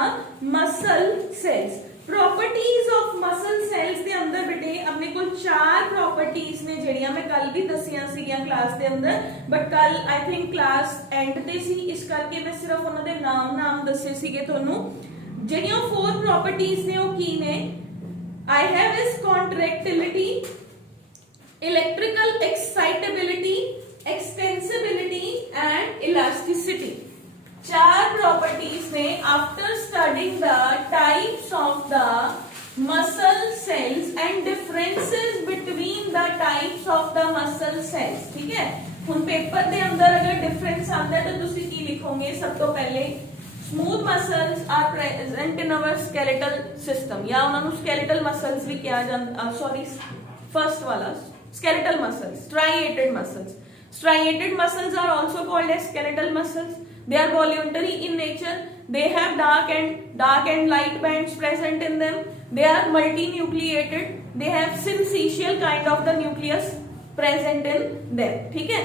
muscle cells। Properties of muscle cells ਦੇ ਅੰਦਰ ਬੇਟੇ ਆਪਣੇ ਕੋਲ 4 ਪ੍ਰੋਪਰਟੀਜ਼ ਨੇ ਜਿਹੜੀਆਂ ਮੈਂ ਕੱਲ ਵੀ ਦੱਸੀਆਂ ਸੀਗੀਆਂ ਕਲਾਸ ਦੇ ਅੰਦਰ, ਬਟ ਕੱਲ ਆਈ ਥਿੰਕ ਕਲਾਸ ਐਂਡ ਤੇ ਸੀ, ਇਸ ਕਰਕੇ ਮੈਂ ਸਿਰਫ ਉਹਨਾਂ ਦੇ ਨਾਮ ਦੱਸੇ ਸੀਗੇ ਤੁਹਾਨੂੰ। ਜਿਹੜੀਆਂ 4 ਪ੍ਰੋਪਰਟੀਜ਼ ਨੇ ਉਹ ਕੀ ਨੇ? I have is contractility, electrical excitability, extensibility and elasticity. चार प्रॉपर्टीज ने after studying the types of the muscle cells and differences between the types of the muscle cells. ठीक है, हुन पेपर दे अंदर अगर डिफरेंस आता है तो तुसी की लिखोगे? सब तो पहले smooth muscles are present in our skeletal system, या उन्होंने स्केलेटल मसल्स भी किया जाता, सॉरी फर्स्ट वाला skeletal muscles, striated muscles. Striated muscles are also called as skeletal muscles. They are voluntary in nature. They have dark and light bands present in them. They are multinucleated. They have syncytial kind of the nucleus present in them. ठीक है?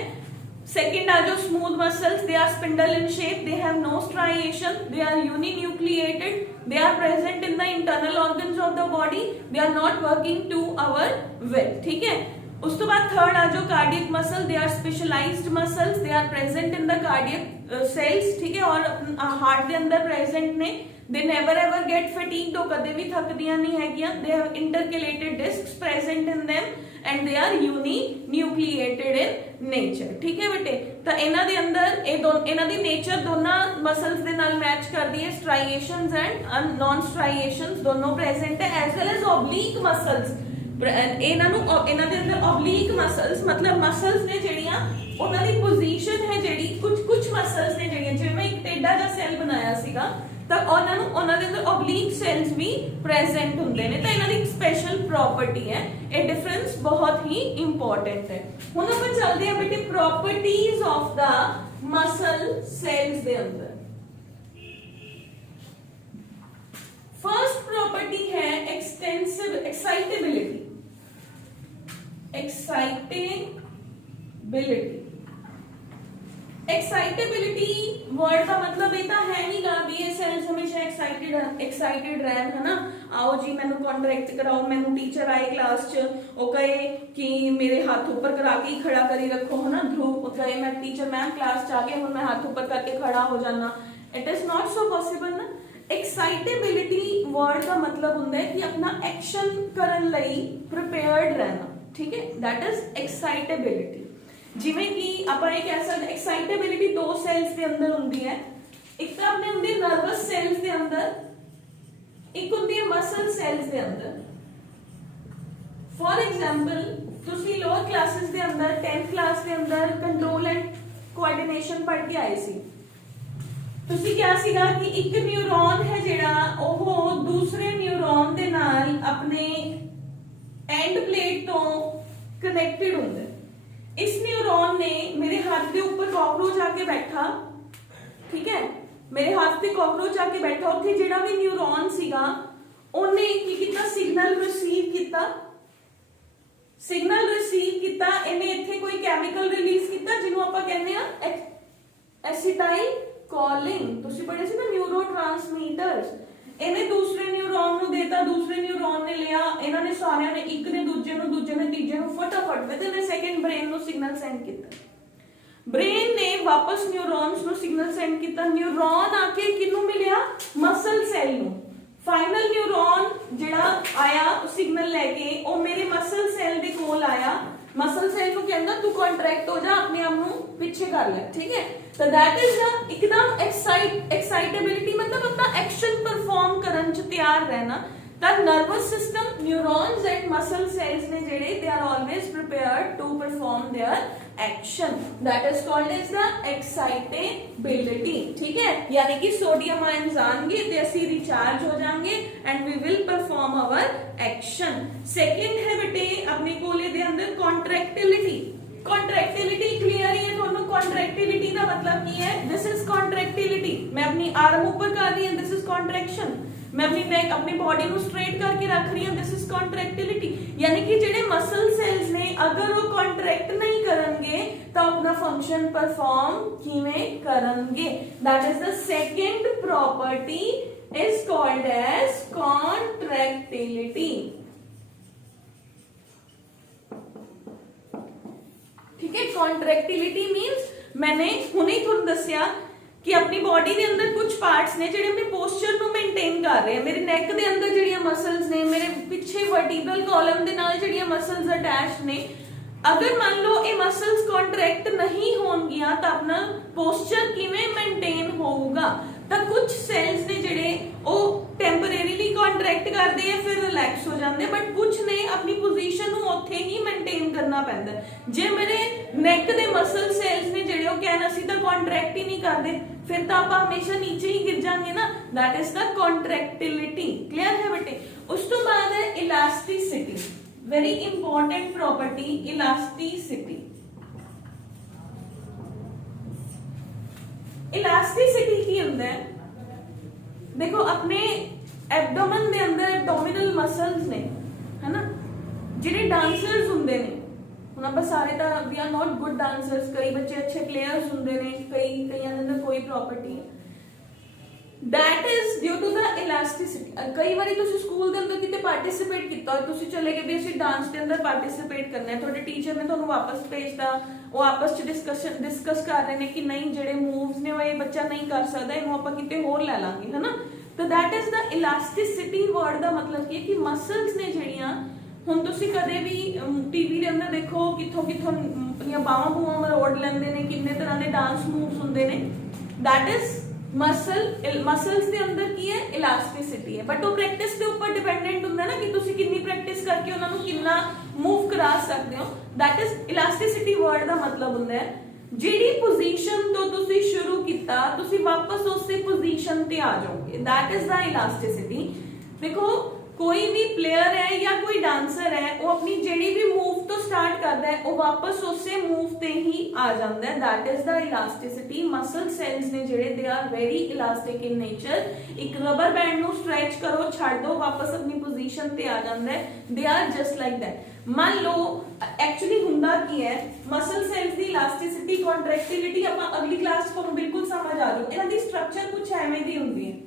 Second are जो smooth muscles. They are spindle in shape. They have no striation. They are uninucleated. They are present in the internal organs of the body. They are not working to our will. ठीक है? उस तो बाद third आ जो cardiac muscle, they are specialised muscles, they are present in the cardiac cells. ठीक है, और हार्ट के अंदर प्रेजेंट ने, they never ever get fatigued, तो कदे भी थकदियां नहीं हैगियां। They have intercalated discs present in them and they are uninucleated in nature. ठीक है बेटे, तो इन्हां दे अंदर इन्हां दी नेचर दोनों मसल्स दे नाल मैच करदी है। स्ट्राइएशंस एंड नॉन स्ट्राइएशंस दोनों प्रेजेंट है, as well as oblique muscles. इन्हां दे अंदर ऑब्लिक मसल्स मतलब मसल्स ने ਜਿਹੜੀਆਂ ਉਹਨਾਂ ਦੀ ਪੋਜੀਸ਼ਨ ਹੈ ਜਿਹੜੀ ਕੁਝ ਮਸल्स ਨੇ ਜਿਹੜੀਆਂ, ਜਿਵੇਂ ਇੱਕ ਟੇਡਾ ਜਿਹਾ ਸੈੱਲ ਬਣਾਇਆ ਸੀਗਾ ਤਾਂ ਉਹਨਾਂ ਦੇ ਅੰਦਰ ऑब्लिक ਸੈਲਸ ਵੀ ਪ੍ਰੈਜ਼ੈਂਟ ਹੁੰਦੇ ਨੇ, ਤਾਂ ਇਹਨਾਂ ਦੀ ਇੱਕ ਸਪੈਸ਼ਲ ਪ੍ਰੋਪਰਟੀ ਹੈ। ਇਹ ਡਿਫਰੈਂਸ ਬਹੁਤ ਹੀ ਇੰਪੋਰਟੈਂਟ ਹੈ। ਹੁਣ ਆਪਾਂ ਚੱਲਦੇ ਹਾਂ ਬੇਟੇ properties of the muscle cells ਦੇ ਅੰਦਰ। फर्स्ट प्रॉपर्टी है एक्सटेंसिव एक्साइटेबिलिटी। एक्साइटेबिलिटी वर्ड का मतलब ये तो है नहीं गा भी ये सेल्स हमेशा एक्साइटेड रहन, है ना। आओ जी मैनू कॉन्ट्रैक्ट कराओ, मैनू टीचर आए क्लास च ओ कहे कि मेरे हाथ ऊपर करा के ही खड़ा करी रखो, है ना। ध्रुव कहे मैं टीचर मैम क्लास च आ गया हूं मैं हाथ ऊपर करके खड़ा हो जाना, it is not so possible ना। एक्साइटेबिलिटी वर्ड का मतलब होता है कि अपना एक्शन करन लई प्रिपेयर्ड रहना। ठीक है, दैट इज एक्साइटेबिलिटी। जिवें कि ਆਪਾਂ ਇਹ ਕਹਿ ਸਕਦੇ एक्साइटेबिलिटी दो सेल्स ਦੇ ਅੰਦਰ ਹੁੰਦੀ ਹੈ। ਇੱਕ ਤਾਂ ਆਪਣੇ ਹੁੰਦੀ ਨਰਵਸ ਸੈਲਸ ਦੇ ਅੰਦਰ, ਇੱਕ ਹੁੰਦੀ ਹੈ ਮਸਲ ਸੈਲਸ ਦੇ ਅੰਦਰ। ਫॉर एग्जांपल ਤੁਸੀਂ ਲੋਅਰ ਕਲਾसेस ਦੇ ਅੰਦਰ 10th ਕਲਾਸ ਦੇ ਅੰਦਰ ਕੰਟਰੋਲ ਐਂਡ ਕੋਆਰਡੀਨੇਸ਼ਨ ਪੜ੍ਹ ਕੇ ਆਏ ਸੀ। ਤੁਸੀਂ ਕਿਹਾ ਸੀਗਾ ਕਿ ਇੱਕ ਨਿਊਰੋਨ ਹੈ ਜਿਹੜਾ ਉਹ ਦੂਸਰੇ ਨਿਊਰੋਨ ਦੇ ਨਾਲ ਆਪਣੇ एंड प्लेट तो कनेक्टेड होंगे। इस न्यूरॉन ने मेरे हाथ के ऊपर कॉकरोच आके बैठा, ठीक है, मेरे हाथ पे कॉकरोच आके बैठा, उत्थे जेड़ा भी न्यूरॉन सीगा ओने की कीता सिग्नल रिसीव कीता, इन्हें इत्थे कोई केमिकल रिलीज कीता जिन्हों आपां कहने आ एसिटाइल कॉलिंग। तुसी पढ़े सी ना न्यूरोट्रांसमीटर्स। इन्हें दूसरे न्यूरॉन नु देता, दूसरे न्यूरॉन ने लिया, इन्हां ने सारियां ने एक ने दूजे ने तीजे नु फटाफट with in a second brain नु सिग्नल सेंड कीता। ब्रेन ने वापस न्यूरॉन्स नु सिग्नल सेंड कीता, न्यूरॉन आके किनु मिलिया मसल सेल नु। फाइनल न्यूरॉन जेड़ा आया सिग्नल लेके ओ मेरे मसल सेल दे कोल आया, मसल सेल नु कहंदा तू कॉन्ट्रैक्ट हो जा, अपने आप नु पीछे कर ले। ठीक है, तो दैट इज द एकदम एक्साइटेबिलिटी मतलब अपना एक्शन परफॉर्म करन च तैयार रहना। The nervous system, neurons and muscle cells ने जेड़े they are always prepared to perform their action, that is called as the excitability. ठीक है, यानी कि सोडियम आयंस आएंगे ते असि रिचार्ज हो जाएंगे and we will perform our action. Second है बेटे अपने कोले दे अंदर कॉन्ट्रैक्टिलिटी। कॉन्ट्रैक्टिलिटी क्लियर ही है ਤੁਹਾਨੂੰ? कॉन्ट्रैक्टिलिटी का मतलब की है? This is contractility. मैं अपनी आर्म ऊपर कर रही हूं, दिस इज कॉन्ट्रैक्शन। मैं अपनी नेक अपनी बॉडी को स्ट्रेट करके रख रही हूं, दिस इज कॉन्ट्रैक्टिलिटी। यानी कि जेडे मसल सेल्स ने अगर वो कॉन्ट्रैक्ट नहीं करेंगे तो अपना फंक्शन परफॉर्म किवें करेंगे? That is the second property is called as contractility. ठीक है, कॉन्ट्रैक्टिलिटी मींस मैंने हुणे ही तुहानू दस्सिया कि अपनी बॉडी के अंदर कुछ पार्ट्स ने ਜਿਹੜੇ अपने पोस्चर ਨੂੰ ਮੇਨਟੇਨ ਕਰ ਰਹੇ ਆ। ਮੇਰੇ ਨੈਕ ਦੇ ਅੰਦਰ ਜਿਹੜੀਆਂ ਮਸਲਸ ਨੇ, ਮੇਰੇ ਪਿੱਛੇ ਵਰਟੀਬਰਲ ਕਾਲਮ ਦੇ ਨਾਲ ਜਿਹੜੀਆਂ ਮਸਲਸ ਅਟੈਚਡ ਨੇ, अगर मान लो ये मसल्स कॉन्ट्रैक्ट नहीं होंगियां तो अपना पोस्चर किवें मेंटेन होगा। तो कुछ सेल्स ने जिहड़े वो टेंपरेरीली कॉन्ट्रैक्ट करते हैं फिर रिलैक्स हो जाते हैं, बट कुछ ने अपनी पोजीशन नूं उत्थे ही मेंटेन करना पैंदा। जे मेरे नैक दे मसल सेल्स ने जिहड़े वो कहना असीं तां कॉन्ट्रैक्ट ही नहीं करते, फिर तो आप हमेशा नीचे ही गिर जाएंगे ना। That is the contractility. Clear है बेटे। उस तो बाद है elasticity, very important property elasticity. Elasticity की हुंदा है, देखो अपने एब्डोमेन दे अंदर एब्डोमिनल मसल्स ने, है ना, जिहड़े डांसर्स हुंदे ने, हुण आपां सारे तां we are not good dancers, कई बच्चे अच्छे प्लेयर्स हुंदे ने, कईयां दे अंदर कोई प्रॉपर्टी है। That is due to the elasticity। कई बारी तुसी स्कूल दे अंदर किते पार्टिसिपेट कीता होए, तुसी चले गए भी असीं डांस दे अंदर पार्टिसिपेट करना है, तुहाडे टीचर ने तुहानू वापस भेजता, वो आपस च डिस्कस कर रहे ने कि नहीं जिहड़े मूव्स ने वो ये बच्चा नहीं कर सकदा, इहनू आपां किते होर लै लांगे, है ना। तो that is the elasticity. Word दा मतलब की है कि मसल्स ने जिहड़ियां, हुण तुसी कदे भी टीवी दे अंदर देखो किथों किथों अपनियां बाहां बूहां मरोड़ लैंदे ने, किन्ने तरह दे डांस मूव्स हुंदे ने। दैट इज मसल्स ਦੇ ਅੰਦਰ ਕੀ ਹੈ ਇਲਾਸਟਿਸਿਟੀ ਹੈ, ਬਟ ਉਹ ਪ੍ਰੈਕਟਿਸ ਦੇ ਉੱਪਰ ਡਿਪੈਂਡੈਂਟ ਹੁੰਦਾ ਨਾ ਕਿ ਤੁਸੀਂ ਕਿੰਨੀ ਪ੍ਰੈਕਟਿਸ ਕਰਕੇ ਉਹਨਾਂ ਨੂੰ ਕਿੰਨਾ ਮੂਵ ਕਰਾ ਸਕਦੇ ਹੋ। That is ਇਲਾਸਟਿਸਿਟੀ। ਵਰਡ ਦਾ ਮਤਲਬ ਹੁੰਦਾ ਹੈ ਜਿਹੜੀ ਪੋਜੀਸ਼ਨ ਤੋਂ ਤੁਸੀਂ ਸ਼ੁਰੂ ਕੀਤਾ ਤੁਸੀਂ ਵਾਪਸ ਉਸੇ ਪੋਜੀਸ਼ਨ ਤੇ ਆ ਜਾਓਗੇ। That is the elasticity. देखो कोई भी प्लेयर है या कोई डांसर है, वो अपनी जेड़ी भी मूव तो स्टार्ट करता है वो वापस उसे मूव ते ही आ जाता है। That is the elasticity. Muscle cells ने जेड़े they are very elastic in nature. एक रबर बैंड नु स्ट्रेच करो, छड़ दो, वापस अपनी पोजीशन ते आ जाता है। They are just like that. मान लो एक्चुअली हुंदा की है मसल सेल्स दी इलास्टिसिटी कॉन्ट्रैक्टिलिटी ਆਪਾਂ अगली क्लास ਤੁਹਾਨੂੰ बिल्कुल समझ आ जाओ। ਇਹਨਾਂ ਦੀ स्ट्रक्चर कुछ ਐਵੇਂ ਦੀ ਹੁੰਦੀ ਹੈ।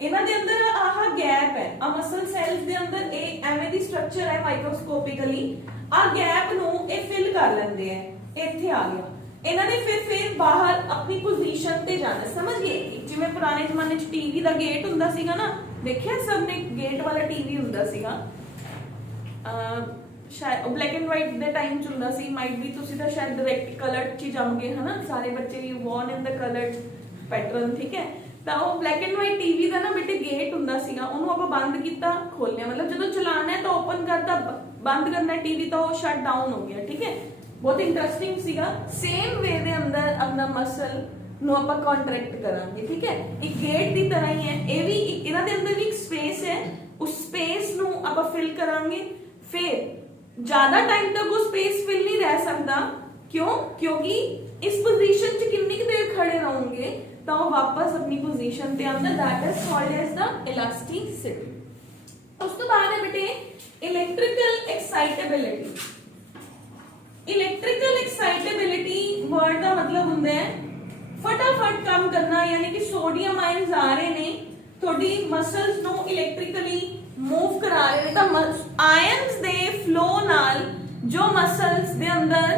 ਇਹਨਾਂ ਦੇ ਅੰਦਰ ਆਹ ਗੈਪ ਹੈ, ਆ ਮਸਲ ਸੈਲਸ ਦੇ ਅੰਦਰ ਇਹ ਐਵੇਂ ਦੀ ਸਟਰਕਚਰ ਹੈ ਮਾਈਕਰੋਸਕੋਪਿਕਲੀ। ਆ ਗੈਪ ਨੂੰ ਇਹ ਫਿਲ ਕਰ ਲੈਂਦੇ ਆ, ਇੱਥੇ ਆ ਗਿਆ। ਇਹਨਾਂ ਨੇ ਫਿਰ ਬਾਹਰ ਆਪਣੀ ਪੋਜੀਸ਼ਨ ਤੇ ਜਾਣਾ। ਸਮਝ ਗਏ? ਜਿਵੇਂ ਪੁਰਾਣੇ ਜ਼ਮਾਨੇ 'ਚ ਟੀਵੀ ਦਾ ਗੇਟ ਹੁੰਦਾ ਸੀਗਾ ਨਾ, ਦੇਖਿਆ ਸਭ ਨੇ, ਗੇਟ ਵਾਲਾ ਟੀਵੀ ਹੁੰਦਾ ਸੀਗਾ, ਸ਼ਾਇਦ ਬਲੈਕ ਐਂਡ ਵਾਈਟ ਦੇ ਟਾਈਮ 'ਚ ਹੁੰਦਾ ਸੀ, ਮਾਈਟ ਵੀ ਤੁਸੀਂ ਤਾਂ ਸ਼ਾਇਦ ਡਾਇਰੈਕਟ ਕਲਰਡ 'ਚ ਜੰਮ ਗਏ, ਹਨਾ, ਸਾਰੇ ਬੱਚੇ ਵੀ born in the coloured pattern. ਠੀਕ ਹੈ, ਤਾਂ ਉਹ ਬਲੈਕ ਐਂਡ ਵਾਈਟ ਟੀਵੀ ਦਾ ਨਾ ਬੇਟੇ ਗੇਟ ਹੁੰਦਾ ਸੀਗਾ, ਉਹਨੂੰ ਆਪਾਂ ਬੰਦ ਕੀਤਾ, ਖੋਲਿਆ, ਮਤਲਬ ਜਦੋਂ ਚਲਾਉਣਾ ਹੈ ਤਾਂ ਓਪਨ ਕਰਤਾ, ਬੰਦ ਕਰਨਾ ਟੀਵੀ ਤਾਂ ਉਹ ਸ਼ਟ ਡਾਊਨ ਹੋ ਗਿਆ। ਠੀਕ ਹੈ, ਬਹੁਤ ਇੰਟਰਸਟਿੰਗ ਸੀਗਾ। ਸੇਮ ਵੇ ਦੇ ਅੰਦਰ ਆਪਣਾ ਮਸਲ ਨੂੰ ਆਪਾਂ ਕੰਟਰੈਕਟ ਕਰਾਂਗੇ। ਠੀਕ ਹੈ, ਇੱਕ ਗੇਟ ਦੀ ਤਰ੍ਹਾਂ ਹੀ ਹੈ ਇਹ ਵੀ, ਇਹਨਾਂ ਦੇ ਅੰਦਰ ਵੀ ਇੱਕ ਸਪੇਸ ਹੈ, ਉਸ ਸਪੇਸ ਨੂੰ ਆਪਾਂ ਫਿਲ ਕਰਾਂਗੇ। ਫਿਰ ਜ਼ਿਆਦਾ ਟਾਈਮ ਤੱਕ ਉਹ ਸਪੇਸ ਫਿਲ ਨਹੀਂ ਰਹਿ ਸਕਦਾ। क्यों? क्योंकि इस पोजीशन च कितनी देर खड़े रहोगे तो वापस अपनी पोजीशन पे आंदा। That is called as the elasticity. उस तो बाद है बेटे electrical excitability. Electrical excitability word का मतलब हुंदा है फटाफट काम करना, यानी कि सोडियम आयंस आ रहे ने थोड़ी मसल्स नु इलेक्ट्रिकली मूव करा रहे ने, तो आयंस दे फ्लो नाल जो मसल्स दे अंदर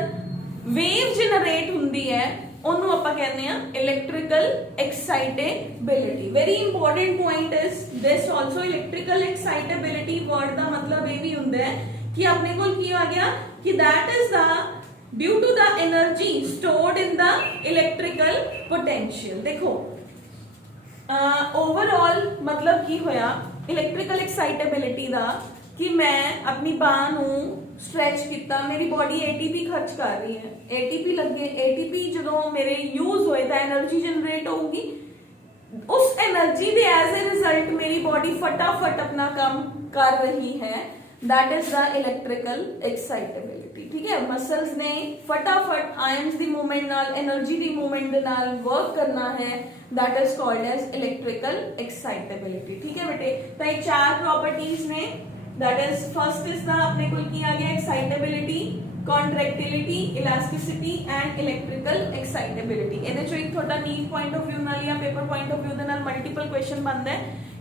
वेव जनरेट हुंदी है ਉਹਨੂੰ ਆਪਾਂ ਕਹਿੰਦੇ ਆ electrical excitability. Very important point is this also. Electrical excitability word ਦਾ ਮਤਲਬ ਇਹ ਵੀ ਹੁੰਦਾ ਹੈ ਕਿ ਆਪਣੇ ਕੋਲ ਕੀ ਆ ਗਿਆ ਕਿ that is the due to the energy stored in the electrical potential। देखो ओवरऑल मतलब की होया इलेक्ट्रिकल एक्साइटेबिलिटी ਦਾ कि मैं अपनी बाह ਨੂੰ स्ट्रैच किया, मेरी बॉडी ATP खर्च कर रही है, ATP लगे, ATP जो मेरे यूज होए तो एनर्जी जनरेट होगी, उस एनर्जी दे एज ए रिजल्ट मेरी बॉडी फटाफट अपना काम कर रही है। That is the electrical excitability. ठीक है, मसल्स ने फटाफट आयंस दी मूवमेंट नाल, एनर्जी दी मूवमेंट दे नाल वर्क करना है। That is called as electrical excitability. ठीक है बेटे, तो ये चार प्रॉपर्टीज ने। That is first is the अपने को की आ गया excitability, contractility, elasticity and electrical excitability. ਇਹਦੇ ਚੋਂ ਇੱਕ ਤੁਹਾਡਾ ਨੀਟ ਪੁਆਇੰਟ ਆਫ View ਨਾਲ ਜਾਂ ਪੇਪਰ ਪੁਆਇੰਟ ਆਫ View ਦੇ ਨਾਲ ਮਲਟੀਪਲ ਕੁਐਸਚਨ ਬਣਦਾ ਹੈ।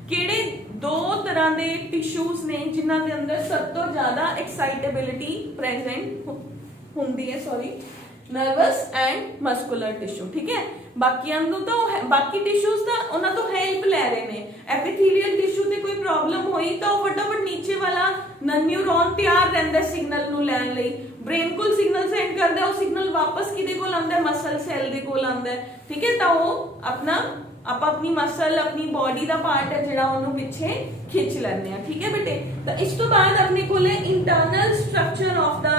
ਕਿਹੜੇ ਦੋ ਤਰ੍ਹਾਂ ਦੇ ਟਿਸ਼ੂਜ਼ ਨੇ ਜਿਨ੍ਹਾਂ ਦੇ ਅੰਦਰ ਸਭ ਤੋਂ ਜ਼ਿਆਦਾ ਐਕਸਾਈਟੇਬਿਲਿਟੀ ਪ੍ਰੈਜ਼ੈਂਟ ਹੁੰਦੀ ਹੈ। Sorry, nervous and muscular tissue, ਠੀਕ ਹੈ। ਬਾਕੀਆਂ ਨੂੰ ਤਾਂ ਬਾਕੀ ਟਿਸ਼ੂਜ਼ ਤਾਂ ਉਹਨਾਂ ਤੋਂ ਹੈਲਪ ਲੈ ਰਹੇ ਨੇ। ਐਪੀਥੀਲੀਅਲ ਟਿਸ਼ੂ ਤੇ ਕੋਈ ਪ੍ਰੋਬਲਮ ਹੋਈ ਤਾਂ ਉਹ ਫਟਾਫਟ ਨੀਚੇ ਵਾਲਾ ਨਿਊਰੋਨ ਤਿਆਰ ਰਹਿੰਦਾ ਸਿਗਨਲ ਨੂੰ ਲੈਣ ਲਈ, ਬ੍ਰੇਨ ਕੋਲ ਸਿਗਨਲ ਸੈਂਡ ਕਰਦਾ, ਉਹ ਸਿਗਨਲ ਵਾਪਸ ਕਿਹਦੇ ਕੋਲ ਆਉਂਦਾ, ਮਸਲ ਸੈਲ ਦੇ ਕੋਲ ਆਉਂਦਾ, ਠੀਕ ਹੈ। ਤਾਂ ਉਹ ਆਪਾਂ ਆਪਣੀ ਮਸਲ, ਆਪਣੀ ਬੋਡੀ ਦਾ ਪਾਰਟ ਹੈ ਜਿਹੜਾ ਉਹਨੂੰ ਪਿੱਛੇ ਖਿੱਚ ਲੈਂਦੇ ਆ, ਠੀਕ ਹੈ ਬੇਟੇ। ਤਾਂ ਇਸ ਤੋਂ ਬਾਅਦ ਆਪਣੇ ਕੋਲ ਹੈ internal structure of the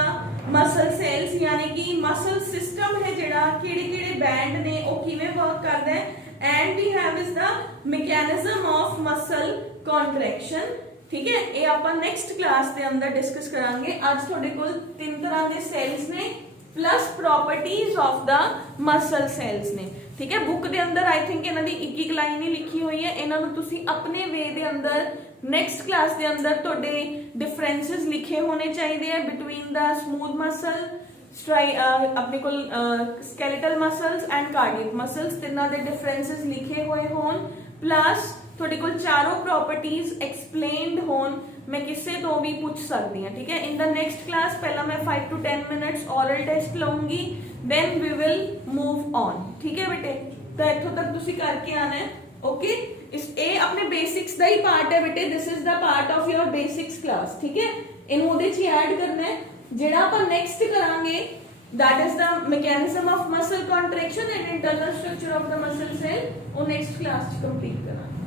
muscle cells, यानी कि मसल सिस्टम है जेड़ा केड़े केड़े बैंड ने वो किवें वर्क करदा है। And we have is the mechanism of muscle contraction, ठीक है। ये आपां नेक्स्ट क्लास दे अंदर डिस्कस करांगे। आज तुहाडे कोल तीन तरह दे सेल्स ने plus properties of the muscle cells ने, ठीक है। बुक दे अंदर आई थिंक इन्हां दी एक लाइन ही लिखी हुई है, इन्हां नूं तुसीं अपने वे दे अंदर नेक्स्ट क्लास के अंदर तोड़े डिफरेंसेस लिखे होने चाहिए बिटवीन द स्मूथ मसल, अपने को skeletal muscles and cardiac muscles, तिना दे डिफरेंसेस लिखे हुए होन, प्लस थोड़े को चारों प्रॉपर्टीज एक्सप्लेन्ड होन, मैं किसी तो भी पूछ सकती हूँ, ठीक है। इन द नेक्स्ट क्लास पहला मैं 5 to 10 मिनट्स ऑरल टेस्ट लूंगी, then we will move on, ठीक है बेटे। तो इत्थों तक तुसी करके आना है, ओके। इस ए अपने बेसिक्स का ही पार्ट है बेटे, this is the part of your basics class, ठीक है। इन ओदे च ऐड करना है जेड़ा अपन नेक्स्ट करांगे, that is the mechanism of muscle contraction and internal structure of the muscle cell, वो नेक्स्ट क्लास च कंप्लीट करांगे।